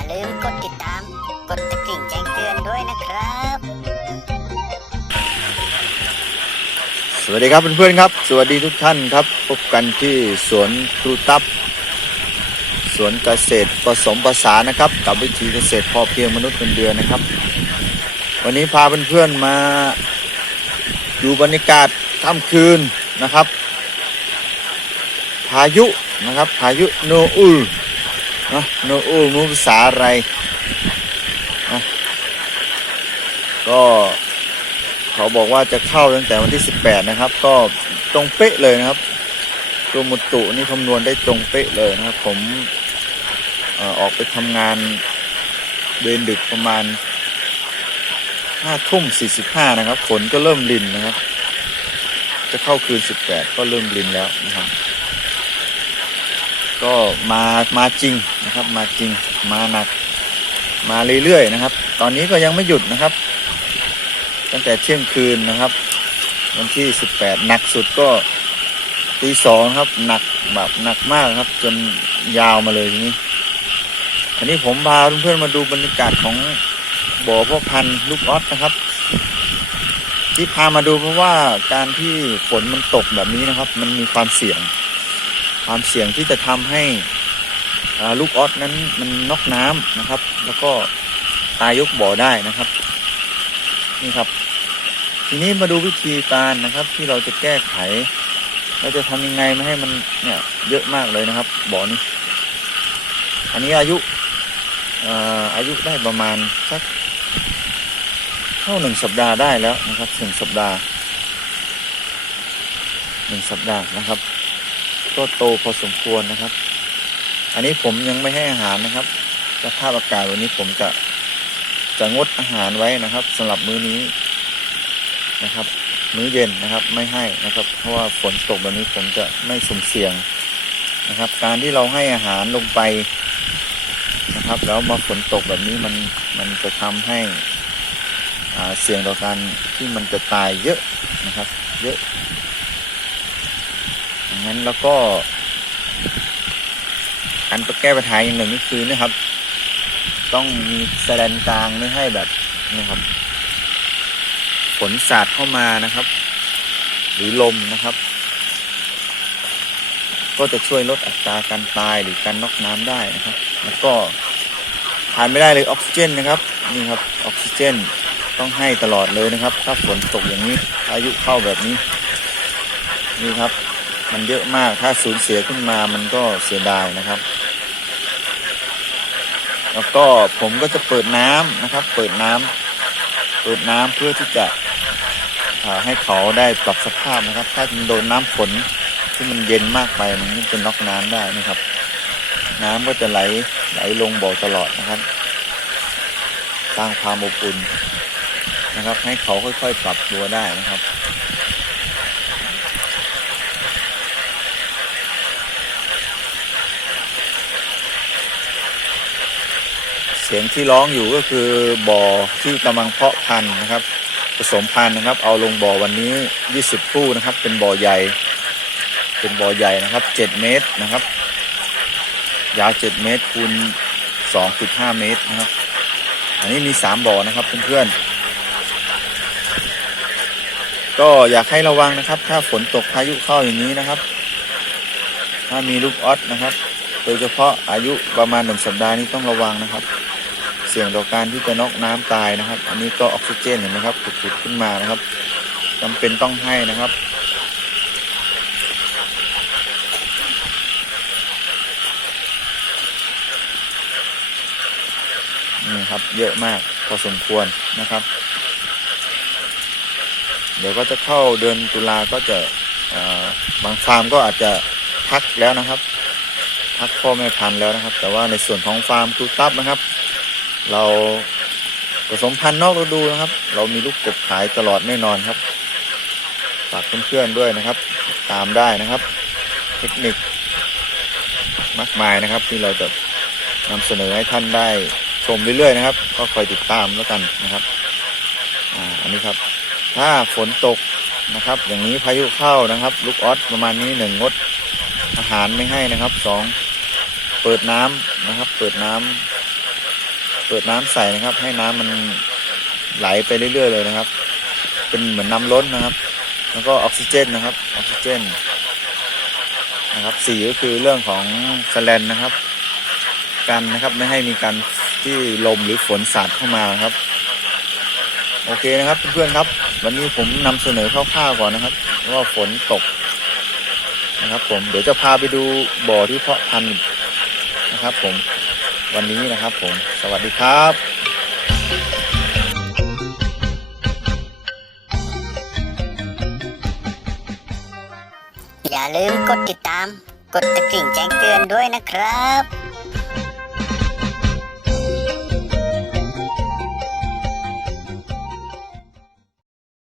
าลืมกดติดตาม กดตะกริ่งแจ้งเตือนด้วยนะครับ สวัสดีครับเพื่อนๆครับ สวัสดีทุกท่านครับ พบกันที่สวนครูตับ สวนเกษตรผสมภาษานะครับ กับวิธีเกษตรพอเพียงมนุษย์เงินเดือนนะครับ วันนี้พาเพื่อนๆมาดูบรรยากาศค่ำคืนนะครับ พายุนะครับ พายุโนอู นะโนอูลมูภาษาอะไรนะก็เขาบอกว่าจะเข้าตั้งแต่วันที่ 18 นะครับ ก็ตรงเป๊ะเลยนะครับกรมอุตุนี่คำนวณได้ตรงเป๊ะเลยนะครับ ผมออออกไปทำงานเดินดึกประมาณ5ทุ่ม45นะครับ ฝนก็เริ่มรินนะครับ จะเข้าคืน18ก็เริ่มรินแล้วนะครับ ก็มามาจริงนะครับ มาจริงมาหนักมาเรื่อยๆนะครับ ตอนนี้ก็ยังไม่หยุดนะครับ ตั้งแต่เที่ยงคืนนะครับ วันที่ 18 หนักสุดก็ตีสองครับ หนักแบบหนักมากครับ จนยาวมาเลยทีนี้อันนี้ผมพาเพื่อนๆมาดูบรรยากาศของบ่อพ่อพันธุ์ลูกออสนะครับ ที่พามาดูเพราะว่าการที่ฝนมันตกแบบนี้นะครับ มันมีความเสี่ยง ความเสี่ยงที่จะทำให้ลูกออสนั้นมันนอกน้ำนะครับ แล้วก็ตายยกบ่อได้นะครับนี่ครับ ทีนี้มาดูวิธีการนะครับ ที่เราจะแก้ไขเราจะทำยังไงไม่ให้มันเนี่ยเยอะมากเลยนะครับ บ่อนี้ อันนี้อายุเอ่ออายุได้ประมาณสักเข้าหนึ่งสัปดาห์ได้แล้วนะครับหนึ่งสัปดาห์หนึ่งสัปดาห์นะครับ ก็โตพอสมควรนะครับ อันนี้ผมยังไม่ให้อาหารนะครับสภาพอากาศวันนี้ผมจะจะงดอาหารไว้นะครับสำหรับมื้อนี้นะครับ มื้อเย็นนะครับไม่ให้นะครับ เพราะว่าฝนตกแบบนี้ผมจะไม่สุ่มเสี่ยงนะครับ การที่เราให้อาหารลงไปนะครับ แล้วมาฝนตกแบบนี้มันมันจะทำให้เสี่ยงต่อการที่มันจะตายเยอะนะครับ เยอะ อย่างนั้นแล้วก็การแก้ปัญหาอย่างหนึ่งก็คือนะครับ ต้องมีแสแลนกลางไม่ให้แบบนะครับฝนสาดเข้ามานะครับ หรือลมนะครับ ก็จะช่วยลดอัตราการตายหรือการน็อกน้ำได้นะครับ แล้วก็ขาดไม่ได้เลยออกซิเจนนะครับนี่ครับออกซิเจนต้องให้ตลอดเลยนะครับ ถ้าฝนตกอย่างนี้พายุเข้าแบบนี้นี่ครับ มันเยอะมากถ้าสูญเสียขึ้นมามันก็เสียดายนะครับ แล้วก็ผมก็จะเปิดน้ำนะครับ เปิดน้ำเปิดน้ำเพื่อที่จะให้เขาได้ปรับสภาพนะครับ ถ้ามันโดนน้ำฝนที่มันเย็นมากไปมันก็จะน็อกน้ำได้นะครับ น้ำก็จะไหลไหลลงบ่อตลอดนะครับสร้างความอบอุ่นนะครับ ให้เขาค่อยๆ ปรับตัวได้นะครับ สียงที่ร้องอยู่ก็คือบ่อที่กำลังเพาะพันธุ์นะครับ ผสมพันธุ์นะครับ เอาลงบ่อวันนี้ 20 คู่นะครับ เป็นบ่อใหญ่ เป็นบ่อใหญ่นะครับ 7 เมตรนะครับ ยาว 7 เมตรคูณ 2.5 เมตรนะครับ อันนี้มี 3 บ่อนะครับเพื่อนๆ ก็อยากให้ระวังนะครับ ถ้าฝนตกพายุเข้าอย่างนี้นะครับ ถ้ามีลูกออสนะครับโดยเฉพาะอายุประมาณหนึ่งสัปดาห์นี้ต้องระวังนะครับ เสี่ยงต่อการที่จะน็อกน้ำตายนะครับ อันนี้ก็ออกซิเจนเห็นไหมครับผุดๆขึ้นมานะครับจำเป็นต้องให้นะครับนี่ครับเยอะมากพอสมควรนะครับ เดี๋ยวก็จะเข้าเดือนตุลาก็จะบางฟาร์มก็อาจจะพักแล้วนะครับ พักพ่อแม่พันธุ์แล้วนะครับ แต่ว่าในส่วนของฟาร์มครูตับนะครับ เราผสมพันธุ์นอกฤดูนะครับ เรามีลูกกบขายตลอดแน่นอนครับ ฝากเพื่อนๆด้วยนะครับ ตามได้นะครับ เทคนิคมากมายนะครับ ที่เราจะนำเสนอให้ท่านได้ชมเรื่อยๆนะครับ ก็คอยติดตามแล้วกันนะครับอ่าอันนี้ครับ ถ้าฝนตกนะครับ อย่างนี้พายุเข้านะครับ ลูกออสประมาณนี้หนึ่งงดอาหารไม่ให้นะครับสองเปิดน้ำนะครับ เปิดน้ำ เปิดน้ำใส่นะครับ ให้น้ำมันไหลไปเรื่อย ๆ เลยนะครับ เป็นเหมือนน้ำล้นนะครับ แล้วก็ออกซิเจนนะครับออกซิเจนนะครับสี่ก็คือเรื่องของสแลนนะครับ กันนะครับไม่ให้มีการที่ลมหรือฝนสาดเข้ามาครับ โอเคนะครับเพื่อนๆครับ วันนี้ผมนำเสนอคร่าวๆก่อนนะครับว่าฝนตกนะครับ ผมเดี๋ยวจะพาไปดูบ่อที่เพาะพันธุ์นะครับ ผม วันนี้นะครับผม สวัสดีครับอย่าลืมกดติดตาม กดตะกริ่งแจ้งเตือนด้วยนะครับ